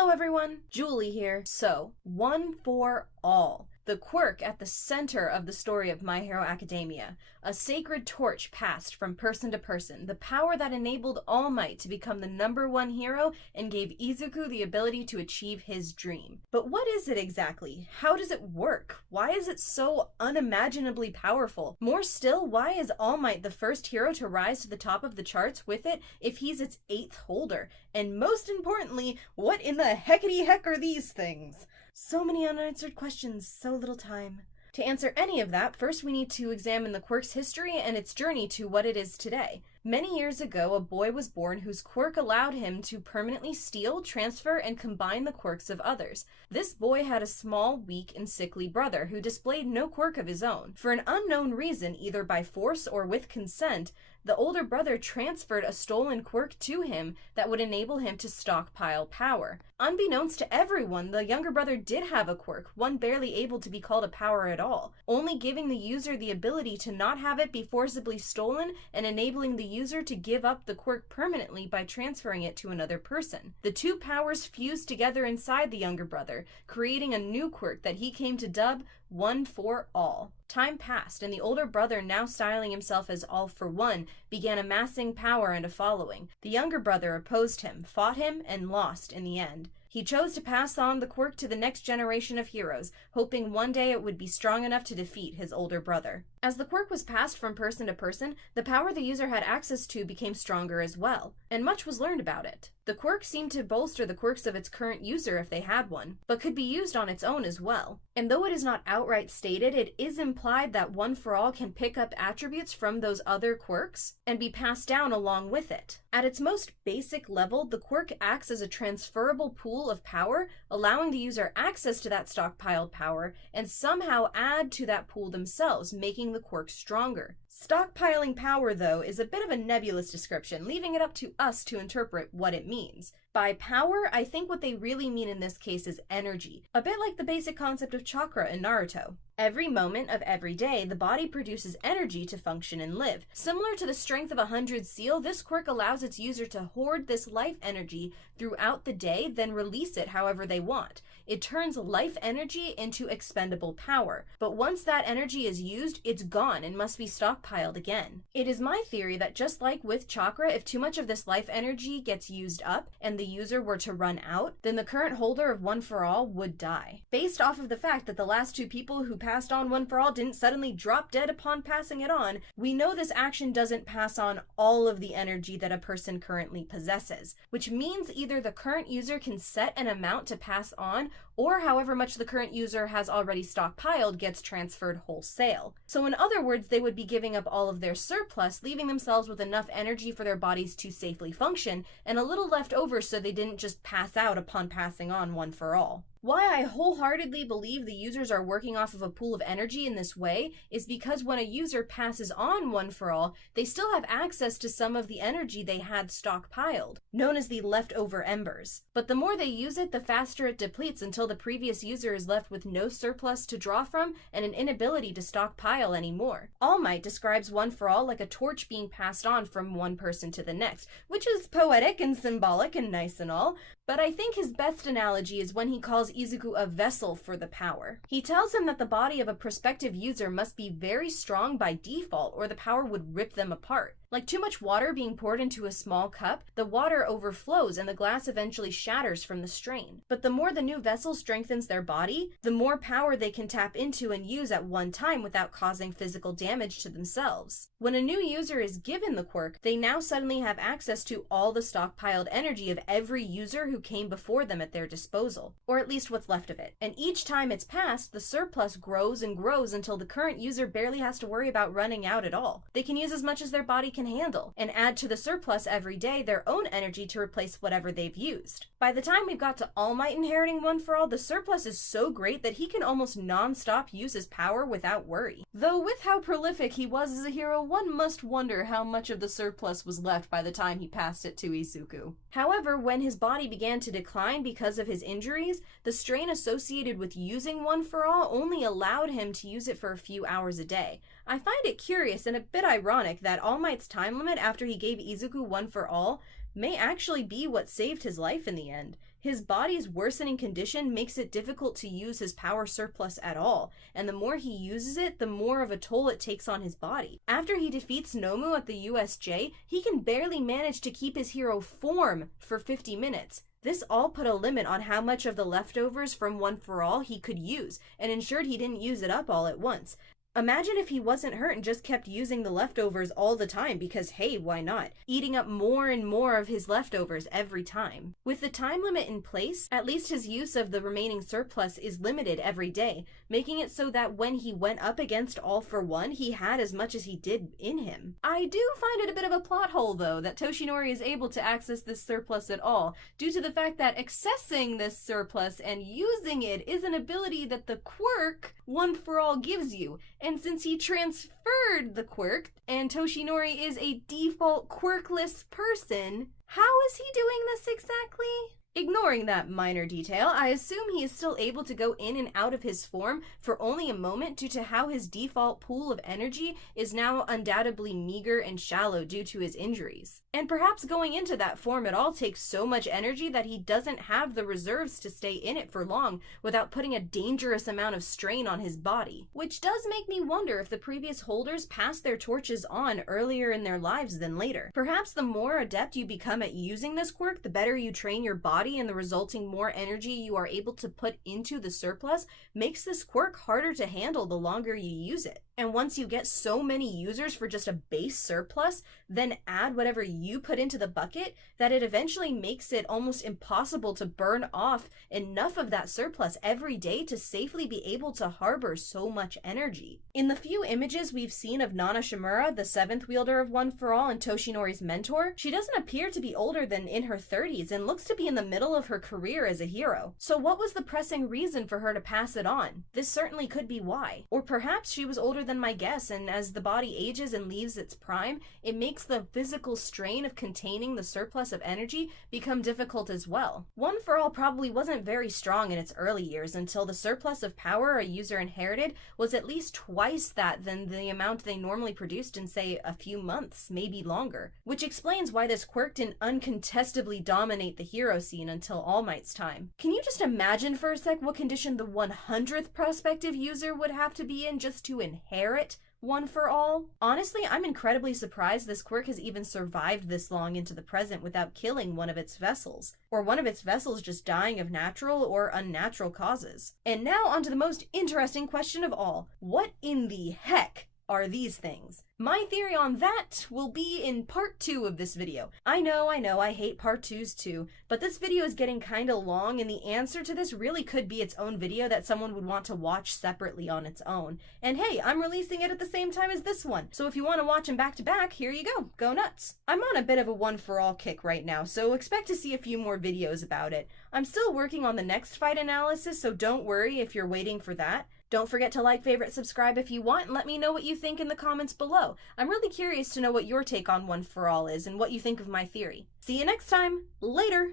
Hello everyone, Julie here. So, one for all. The Quirk at the center of the story of My Hero Academia. A sacred torch passed from person to person, the power that enabled All Might to become the #1 hero and gave Izuku the ability to achieve his dream. But what is it exactly? How does it work? Why is it so unimaginably powerful? More still, why is All Might the first hero to rise to the top of the charts with it if he's its 8th holder? And most importantly, what in the heckity heck are these things? So many unanswered questions, so little time. To answer any of that, first we need to examine the Quirk's history and its journey to what it is today. Many years ago, a boy was born whose quirk allowed him to permanently steal, transfer, and combine the quirks of others. This boy had a small, weak, and sickly brother who displayed no quirk of his own. For an unknown reason, either by force or with consent, the older brother transferred a stolen quirk to him that would enable him to stockpile power. Unbeknownst to everyone, the younger brother did have a quirk, one barely able to be called a power at all, only giving the user the ability to not have it be forcibly stolen and enabling the user to give up the quirk permanently by transferring it to another person. The two powers fused together inside the younger brother, creating a new quirk that he came to dub One for All. Time passed, and the older brother, now styling himself as All for One, began amassing power and a following. The younger brother opposed him, fought him, and lost in the end. He chose to pass on the quirk to the next generation of heroes, hoping one day it would be strong enough to defeat his older brother. As the quirk was passed from person to person, the power the user had access to became stronger as well, and much was learned about it. The quirk seemed to bolster the quirks of its current user if they had one, but could be used on its own as well. And though it is not outright stated, it is implied that One for All can pick up attributes from those other quirks and be passed down along with it. At its most basic level, the quirk acts as a transferable pool of power, allowing the user access to that stockpiled power and somehow add to that pool themselves, making the quirk stronger. Stockpiling power, though, is a bit of a nebulous description, leaving it up to us to interpret what it means. By power, I think what they really mean in this case is energy, a bit like the basic concept of chakra in Naruto. Every moment of every day, the body produces energy to function and live. Similar to the strength of 100 seal, this quirk allows its user to hoard this life energy throughout the day, then release it however they want. It turns life energy into expendable power, but once that energy is used, it's gone and must be stockpiled again. It is my theory that just like with chakra, if too much of this life energy gets used up and the user were to run out, then the current holder of One for All would die. Based off of the fact that the last two people who passed on One for All didn't suddenly drop dead upon passing it on, we know this action doesn't pass on all of the energy that a person currently possesses, which means either the current user can set an amount to pass on, or however much the current user has already stockpiled gets transferred wholesale. So in other words, they would be giving up all of their surplus, leaving themselves with enough energy for their bodies to safely function, and a little left over so they didn't just pass out upon passing on One for All. Why I wholeheartedly believe the users are working off of a pool of energy in this way is because when a user passes on One for All, they still have access to some of the energy they had stockpiled, known as the leftover embers. But the more they use it, the faster it depletes until the previous user is left with no surplus to draw from and an inability to stockpile anymore. All Might describes One for All like a torch being passed on from one person to the next, which is poetic and symbolic and nice and all, but I think his best analogy is when he calls Izuku a vessel for the power. He tells him that the body of a prospective user must be very strong by default or the power would rip them apart. Like too much water being poured into a small cup, the water overflows and the glass eventually shatters from the strain. But the more the new vessel strengthens their body, the more power they can tap into and use at one time without causing physical damage to themselves. When a new user is given the quirk, they now suddenly have access to all the stockpiled energy of every user who came before them at their disposal, or at least what's left of it. And each time it's passed, the surplus grows and grows until the current user barely has to worry about running out at all. They can use as much as their body can handle, and add to the surplus every day their own energy to replace whatever they've used. By the time we've got to All Might inheriting One for All, the surplus is so great that he can almost non-stop use his power without worry. Though with how prolific he was as a hero, one must wonder how much of the surplus was left by the time he passed it to Izuku. However, when his body began to decline because of his injuries, the strain associated with using One for All only allowed him to use it for a few hours a day. I find it curious and a bit ironic that All Might's time limit after he gave Izuku One for All may actually be what saved his life in the end. His body's worsening condition makes it difficult to use his power surplus at all, and the more he uses it, the more of a toll it takes on his body. After he defeats Nomu at the USJ, he can barely manage to keep his hero form for 50 minutes. This all put a limit on how much of the leftovers from One for All he could use, and ensured he didn't use it up all at once. Imagine if he wasn't hurt and just kept using the leftovers all the time because, hey, why not? Eating up more and more of his leftovers every time. With the time limit in place, at least his use of the remaining surplus is limited every day, making it so that when he went up against All for One, he had as much as he did in him. I do find it a bit of a plot hole, though, that Toshinori is able to access this surplus at all, due to the fact that accessing this surplus and using it is an ability that the Quirk One for All gives you. And since he transferred the quirk, and Toshinori is a default quirkless person, how is he doing this exactly? Ignoring that minor detail, I assume he is still able to go in and out of his form for only a moment due to how his default pool of energy is now undoubtedly meager and shallow due to his injuries. And perhaps going into that form at all takes so much energy that he doesn't have the reserves to stay in it for long without putting a dangerous amount of strain on his body. Which does make me wonder if the previous holders passed their torches on earlier in their lives than later. Perhaps the more adept you become at using this quirk, the better you train your body, and the resulting more energy you are able to put into the surplus makes this quirk harder to handle the longer you use it. And once you get so many users for just a base surplus, then add whatever you put into the bucket, that it eventually makes it almost impossible to burn off enough of that surplus every day to safely be able to harbor so much energy. In the few images we've seen of Nana Shimura, the 7th wielder of One for All and Toshinori's mentor, she doesn't appear to be older than in her 30s and looks to be in the middle of her career as a hero. So what was the pressing reason for her to pass it on? This certainly could be why. Or perhaps she was older than my guess, and as the body ages and leaves its prime, it makes the physical strain of containing the surplus of energy become difficult as well. One for All probably wasn't very strong in its early years until the surplus of power a user inherited was at least twice that than the amount they normally produced in, say, a few months, maybe longer. Which explains why this quirk didn't uncontestably dominate the hero scene until All Might's time. Can you just imagine for a sec what condition the 100th prospective user would have to be in just to inherit One for All? Honestly, I'm incredibly surprised this quirk has even survived this long into the present without killing one of its vessels, or one of its vessels just dying of natural or unnatural causes. And now onto the most interesting question of all. What in the heck are these things? My theory on that will be in part 2 of this video. I know, I hate part 2s too, but this video is getting kinda long and the answer to this really could be its own video that someone would want to watch separately on its own. And hey, I'm releasing it at the same time as this one, so if you want to watch them back to back, here you go, go nuts. I'm on a bit of a One for All kick right now, so expect to see a few more videos about it. I'm still working on the next fight analysis, so don't worry if you're waiting for that. Don't forget to like, favorite, subscribe if you want, and let me know what you think in the comments below. I'm really curious to know what your take on One for All is and what you think of my theory. See you next time. Later.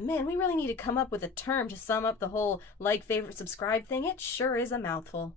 Man, we really need to come up with a term to sum up the whole like, favorite, subscribe thing. It sure is a mouthful.